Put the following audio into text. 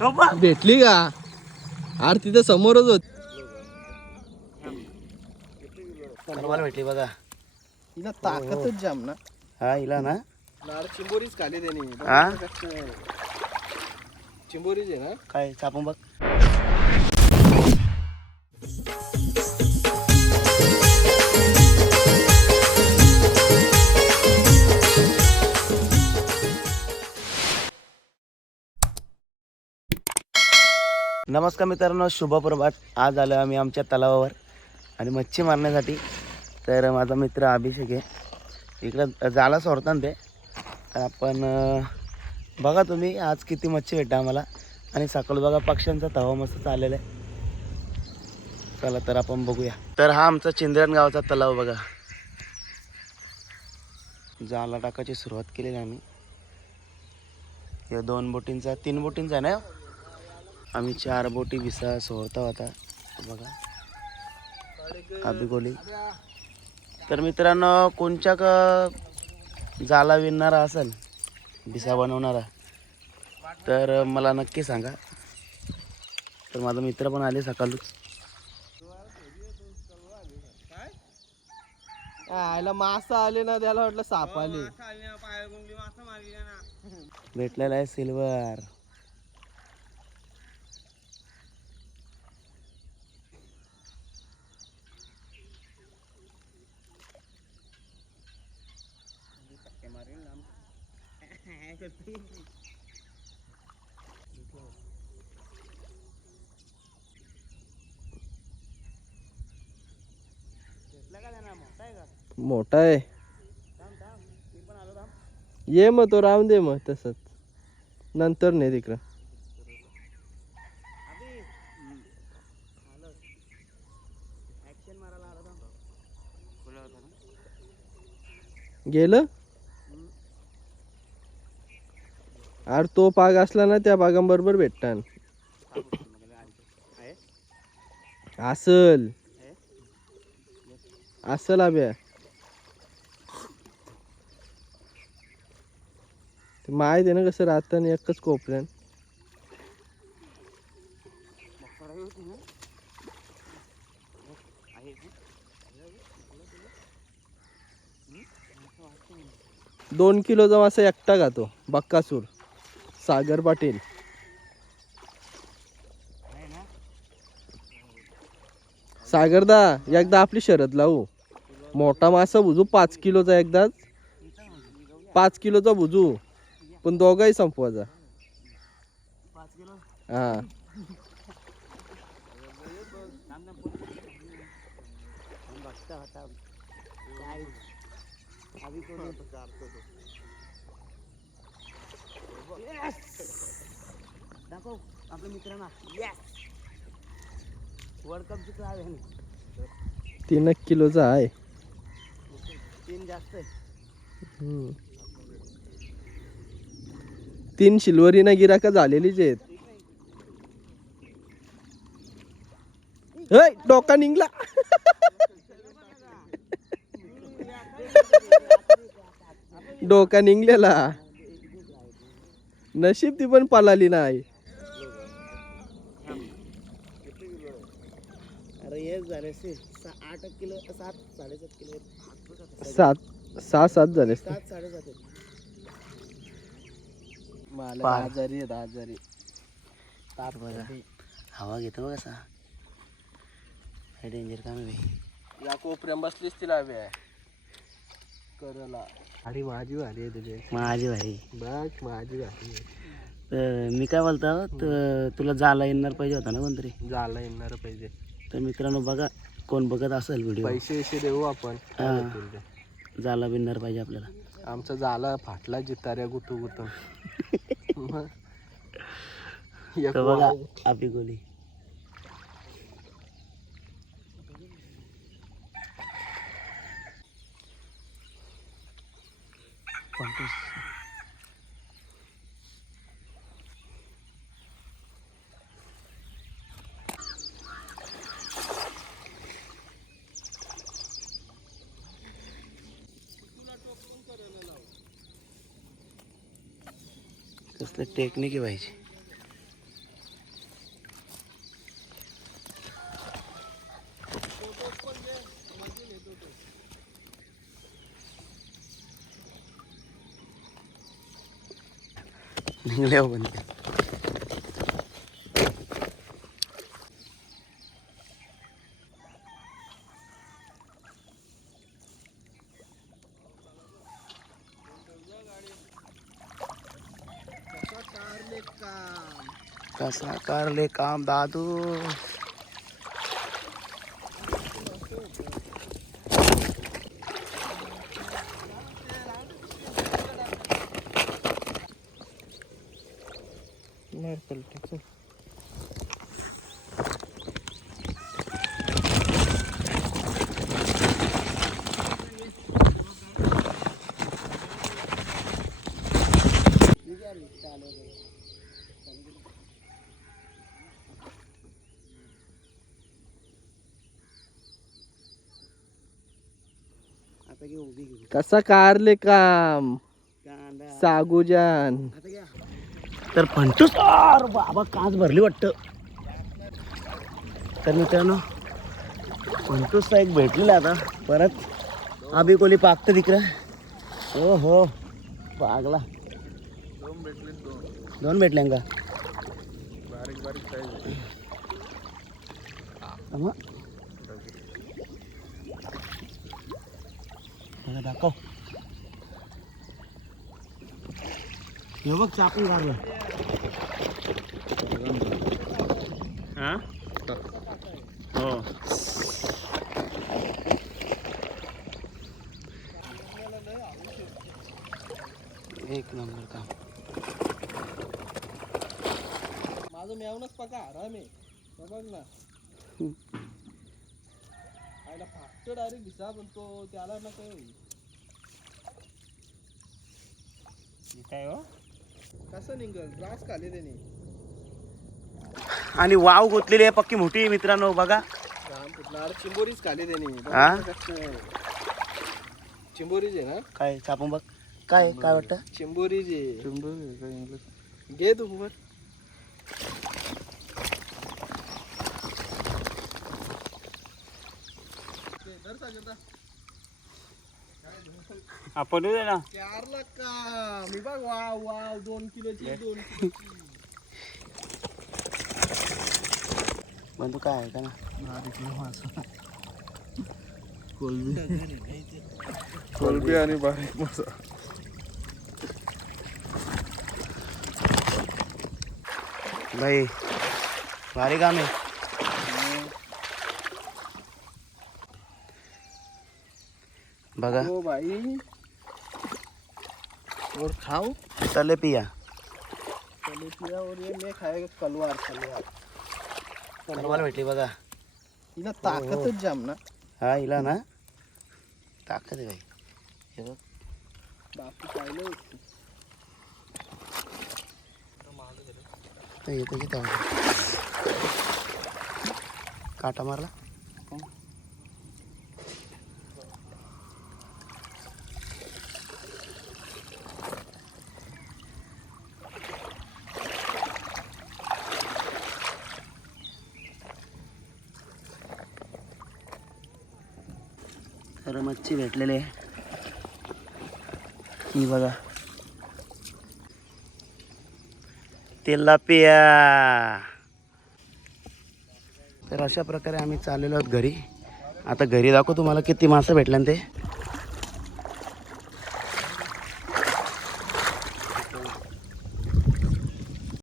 भेटली का? अरे तिथं समोरच होत. मला भेटली बघा. हिला ताकदच जाम ना. हा हिला ना चिंबोरीच खाली त्याने. चिंबोरीच आहे ना. काय छापून बघ. नमस्कार मित्रांनो, शुभ प्रभात. आज आलो आम्ही आमच्या तलावावर आणि मच्छी मारण्यासाठी. तर माझा मित्र अभिषेक आहे इकडं जाला सोडतात ते. तर आपण बघा तुम्ही आज किती मच्छी भेटते आम्हाला. आणि सकाळी बघा पक्ष्यांचा तवा मस्त चाललेला आहे. चला तर आपण बघूया. तर हा आमचा चिंद्रन गावाचा तलाव बघा. जाला टाकायची सुरुवात केलेली आम्ही. या 2 बोटींचा 3 बोटींचा आहे ना. आम्ही 4 बोटी विसा सोडता होता बघा. अभिगोली. तर मित्रांनो, कोणच्या जाला विणणारा असेल विसा बनवणारा तर मला नक्की सांगा. तर माझा मित्र पण आले सकाळच. आयला मासा आले ना, त्याला वाटलं साप आले. भेटलेला आहे सिल्वर. मोठा आहे. ये मग तो राहून दे मग तसंच, नंतर नाही तिकडं. गेलं. अरे तो पाग असला ना, त्या पागांबरोबर भेटतात. असल असल आब्या. माहित आहे ना कसं राहतं एकच कोपऱ्यात. दोन किलोचा मासा एकटा खातो बक्कासूर. सागर पाटील. सागरदा एकदा आपली शरद लावू. मोठा मासा बुजू 5 किलोचा. एकदाच 5 किलोचा बुजू, पण दोघाही संपवायचा. हा. दाखव आपल्या मित्रांना. वर्ल्ड कप जिंकला आहे. 3 किलोचा आहे. 3 जास्त आहे. 3 सिल्वरी ना गिराका झालेलीच आहेत. डोका निघला. डोका निघलेला. नशीब ती पण पळाली नाही. अरे हे झाले 8 किलो 7 7.5 किलो 7 झाले. 7 7.5. मला आजारी ताप बघा. हवा घेतो बघा कसा. हे डेंजर काम आहे. या कोपऱ्यात बसलीस तिला हवे करला. अरे माझी भारी आहे तुझे. माझी भाई बघ माझी भारी. तर मी काय बोलतो, तर तुला जाला येणार पाहिजे होता ना कोणतरी. जाला येणार पाहिजे. तर मित्रांनो बघा, कोण बघत असेल व्हिडिओ, पैसे देऊ आपण. जाला बिनणार पाहिजे आपल्याला. आमचा जाला फाटला जिताऱ्या गुतू गुतू. तर बघा आपली गोली. कसलं टेक्निक आहे पाहिजे. निघले हो पण ते. कसा कारले काम दादू. आता घे उभी घे. कसा कारले काम कांदा. सागुजान. आता घ्या. तर पंचूस अरे बाबा काच भरली वाटतं. तर मित्रांनो पंचूसचा एक भेटलेला आता परत अभि कोली पाकतं तिकडं. हो हो पागला. दोन भेटले का बारीक बारीक साईज. मला दाखव. हे बघ चापून काढलं. हा हो. एक नंबर काम. माझं मेवणच पका आराम आहे. बघ ना आयला फास्ट डायरेक्ट दिसा पण तो त्याला ना काय हो कसं निघल ग्रास खाली त्याने. आणि वाव गोतलेली आहे पक्की मोठी मित्रांनो बघा. चिंबोरीच खाली त्याने. हा चिंबोरीच आहे ना. काय चापून बघ. काय काय वाटतं. चिंबोरीच आहे. चिंबोरी घे तू वर. आपण ना 4 लाख का मी बघ. वाव वाव 2 किलोची 2 किलोची. बंधू काय आहे का ना. कोलबी आणि बारीक मासा. भाई भारी काम आहे. बघा ओ भाई और खाओ तले पिया. चले पिया. और ये मैं खाएगा कलवार. कलवार कलवार भेटली बघा. हिला ताकदच जाम ना. हा हिला ना ताकद आहे भाई. हे बघ बापू पाहिलं होतं. तर येतं की त्या काटा मारला. तर मच्छी भेटलेली आहे ही बघा. तेलापिया. तर अशा प्रकारे आम्ही चाललेलो आहोत घरी. आता घरी दाखवू तुम्हाला किती मासे भेटले ते.